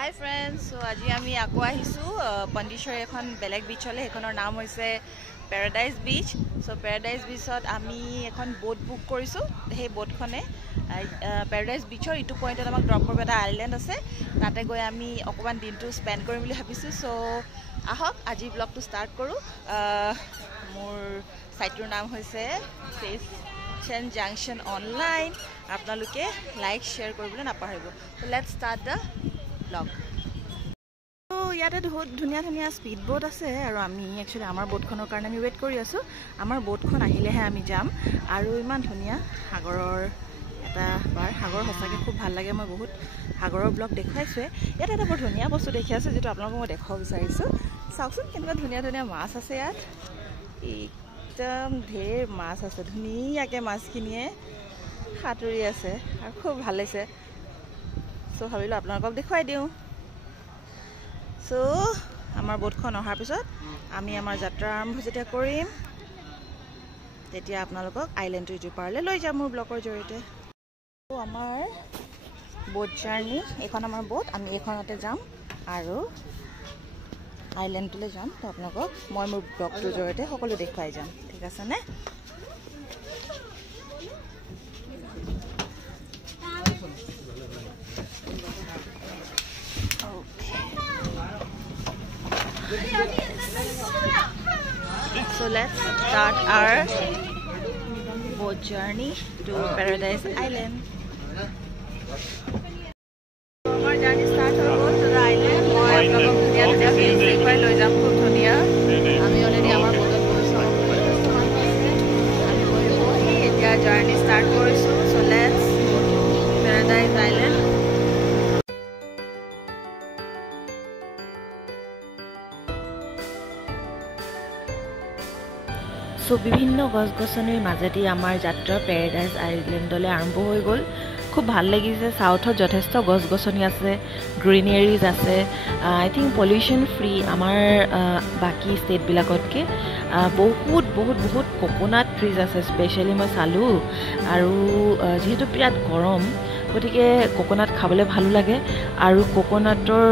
Hi friends, so আজি আমি আকৌ আহিছো Pondicherry এখন বেলেগ বিচলে এখনৰ নাম হৈছে Paradise Beach. So Paradise Beachত আমি এখন boat book কৰিছো. সেই boatখনে Paradise Beachৰ ইটো পইণ্টত আমাক ড্ৰপ কৰিব এটা আইল্যান্ড আছে. তাতে গৈ আমি অকমান দিনটো স্পেন্ড কৰিম বুলি ভাবিছো. So আহক আজি ব্লগটো ষ্টাৰ্ট কৰো. মোৰ সাইটৰ নাম হৈছে Station Junction Online. আপোনালোকে লাইক শেয়াৰ কৰিবলৈ নাপাহৰিব. So let's start the vlog. So ইয়াতে বহুত ধুনিয়া ধুনিয়া স্পিড বোট আছে আৰু আমি একচুয়ালি আমাৰ বোটখনৰ কাৰণে আমি ওয়েট কৰি আছো. আমাৰ বোটখন আহিলেহে আমি যাম আৰু ইমান ধুনিয়া সাগৰৰ এটা বাৰ সাগৰ হসাকে খুব ভাল লাগে. মই বহুত সাগৰৰ ব্লগ দেখাইছো. ইয়াত এটা বৰ ধুনিয়া বস্তু দেখি আছে যেটো আপোনালোকক মই দেখাব বিচাৰিছো. চাওকচোন কেনেকুৱা ধুনিয়া ধুনিয়া মাছ আছে ইয়াত. একদম ঢেৰ মাছ আছে. ধুনিয়াকে মাছখিনিয়ে সাঁতুৰি আছে আৰু খুব ভাল লাগিছে. সো ভাবিলো আপোনালোকক দেখাই দিও. সো আমাৰ বোটখন অহাৰ পিছত আমি আমাৰ যাত্ৰা আৰম্ভ যেতিয়া কৰিম তেতিয়া আপোনালোকক আইল্যান্ডৰ জুপাৰলে লৈ যাম মোৰ ব্লগৰ জৰিয়তে. তো আমাৰ বোট জাৰ্নি এখন আমাৰ বোট আমি এখনতে যাম আৰু আইল্যান্ডলৈ যাম. তো আপোনালোকক মই মোৰ ব্লগৰ জৰিয়তে সকলো দেখাই যাম. ঠিক আছে নে? So let's start our boat journey to Paradise Island. Our journey starts to go to the island. Moi apnalok dhuniya dhuniya view dekhai loi jam khub dhuniya. Ami already amar boat bohiso. Ami bohi etia journey start korisu. So let's go to Paradise Island. So বিভিন্ন গছগছনিৰ মাজেদি আমাৰ যাত্ৰা প্যাৰাডাইজ আইল্যান্ডলৈ আৰম্ভ হৈ গ'ল. খুব ভাল লাগিছে. সাউথত যথেষ্ট গছগছনি আছে, গ্ৰীনাৰীজ আছে. আই থিংক পলিউশন ফ্ৰী আমাৰ বাকি ষ্টেট বিলাকতকে বহুত বহুত বহুত কোকোনাট ট্ৰিজ আছে. স্পেশালি মই চালো আৰু যেহেতু বিৰাট গৰম গতিকে কোকোনাট খাবলৈ ভালো লাগে আৰু কোকোনাটৰ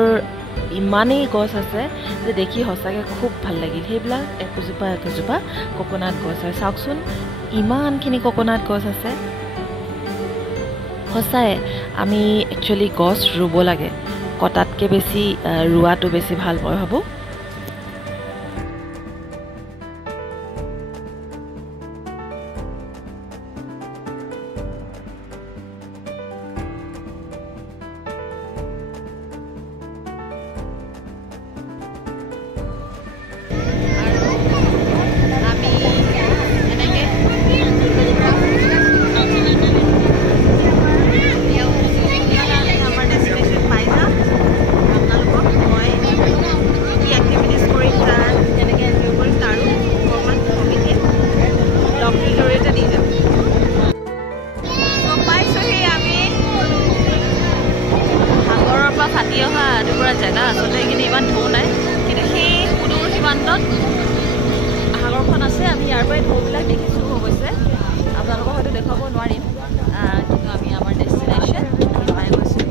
ইমানেই গছ আছে যে দেখি হসাকে খুব ভাল লাগিল. সেইবিলাক একজোপা কোকোনাট গছ আছে. চাওকচোন ইমানখিনি কোকোনাট গছ আছে. হসাই আমি একচুয়ালি গছ ৰুব লাগে, কটাতকে বেছি ৰুৱাটো বেছি ভাল মই ভাবো. জেগা আসলে এইখিনি ইমান ঢৌ নাই, কিন্তু সেই সুদূৰ সীমান্তত সাগৰখন আছে. আমি ইয়াৰ পৰাই ঢৌবিলাক দেখিছোঁ. অৱশ্যে আপোনালোকক হয়তো দেখুৱাব নোৱাৰিম, কিন্তু আমি আমাৰ ডেষ্টিনেশ্যন পাই গৈছোঁ.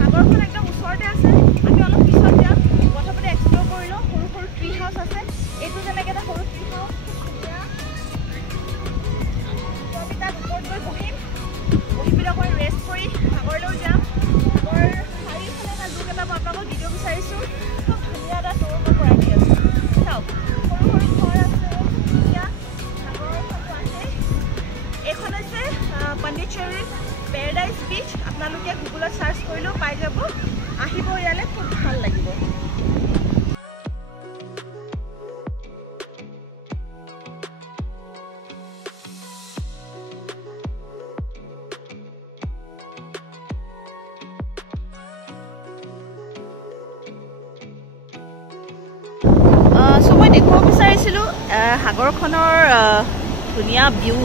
সাগৰখন একদম ওচৰতে আছে. আমি অলপ পিছত যাম. Puducherry Paradise Beach আপোনালোকে গুগলত সার্চ কৰিলেও পাই যাব আহিব ইয়ালে খুব ভাল লাগিব So মই দেখুৱা বিচাৰিছিলো সাগৰখনৰ ধুনিয়া ভিউ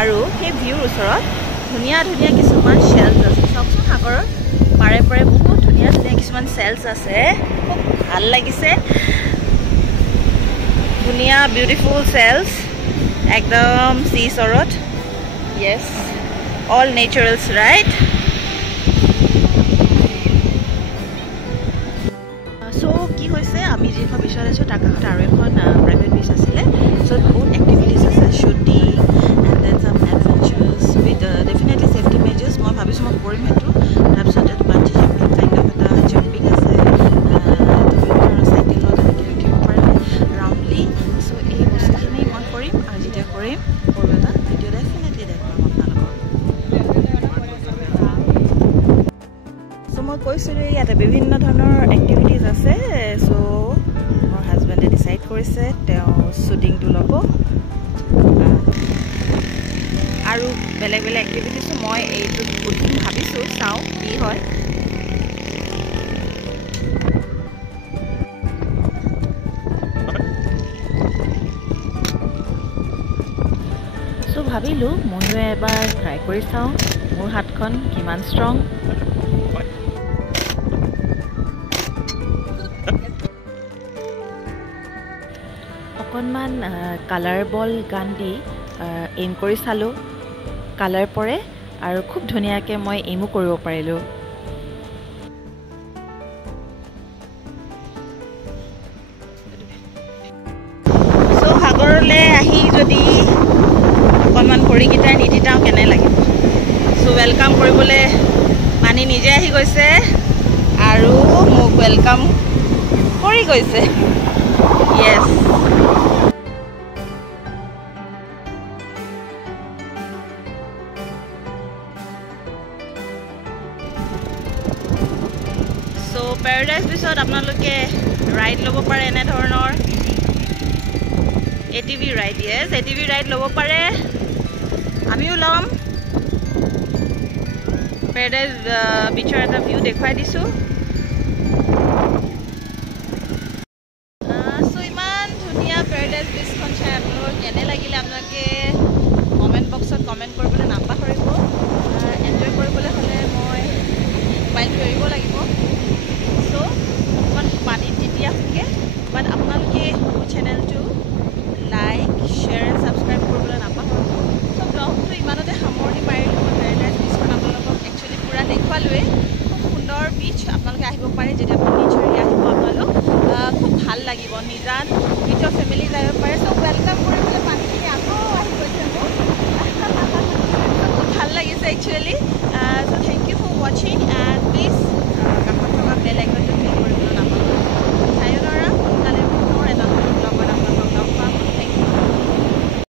আৰু সেই ভিউৰ ওচৰত ধুনিয়া ধুনিয়া কিছুমান শেলছ আছে সবচোন সাগৰৰ পাৰে পাৰে বহুত ধুনিয়া ধুনিয়া কিছুমান শেলছ আছে খুব ভাল লাগিছে ধুনিয়া বিউটিফুল শেলছ একদম সি শৰত yes all naturals right so কি হৈছে আমি যে বিচৰা আছো তাৰ কাষত আৰু এখন প্ৰাইভেট বিচ আছিল so বহুত এক্টিভিটিজ আছে shooting and then some adventures with definitely safety measures মই ভাবিছো মই কৰিম হেতু তাৰপিছত বাঞ্জি জাম্পিং কাইন্ড অফ এটা জাম্পিং আছে তো সাইকেলত আমি উঠিব পাৰিম ৰাউন্ডলি so এই বস্তুখিনি মই কৰিম আৰু যেতিয়া কৰিম এটা ভিডিও ডেফিনেটলি দেখাম আপোনালোকক so মই কৈছিলো ইয়াতে বিভিন্ন ধৰণৰ এক্টিভিটিজ আছে so মোৰ হাজবেণ্ডে ডিসাইড কৰিছে তেওঁ শুটিংটো ল'ব আৰু বেলেগ বেলেগ এক্টিভিটিজ মই এইটো ভাবিছো চাও কি হয় so ভাবিলো মইও এবাৰ ট্ৰাই কৰি চাও মোৰ হাতখন কিমান ষ্ট্ৰং অকনমান কালাৰ বল গান দি এম কৰি চালো কালাৰ পৰে আৰু খুব ধুনিয়াকে মই এমো কৰিব পাৰিলো সো সাগৰলে আহি যদি অকনমান ভৰিকিটা নিতিতাও কেনে লাগিব সো ওয়েলকাম কৰিবলে পানী নিজে আহি গৈছে আৰু মোক ওয়েলকাম কৰি গৈছে yes so paradise bisot apnaloke ride lobo pare ene dhoroner ATV ride yes ATV ride lobo pare amiu lom paradise bichor eta view dekhai disu so iman dhuniya paradise beach kon chai apnalok kene lagile apnaloke comment box ot comment koribole napahoribo enjoy koribole hole moi mobile thoribo lagibo so one pani titia hunge but apnaloke mo channel to like share and subscribe koribole napahoribo so blog to imanote hamorni pailo paradise beach kon apnalok actually pura dekhwalwe খুব সুন্দৰ beach apnaloke ahibo pare jeta Pondicherry ahibo apnalok খুব ভাল লাগিব নিজান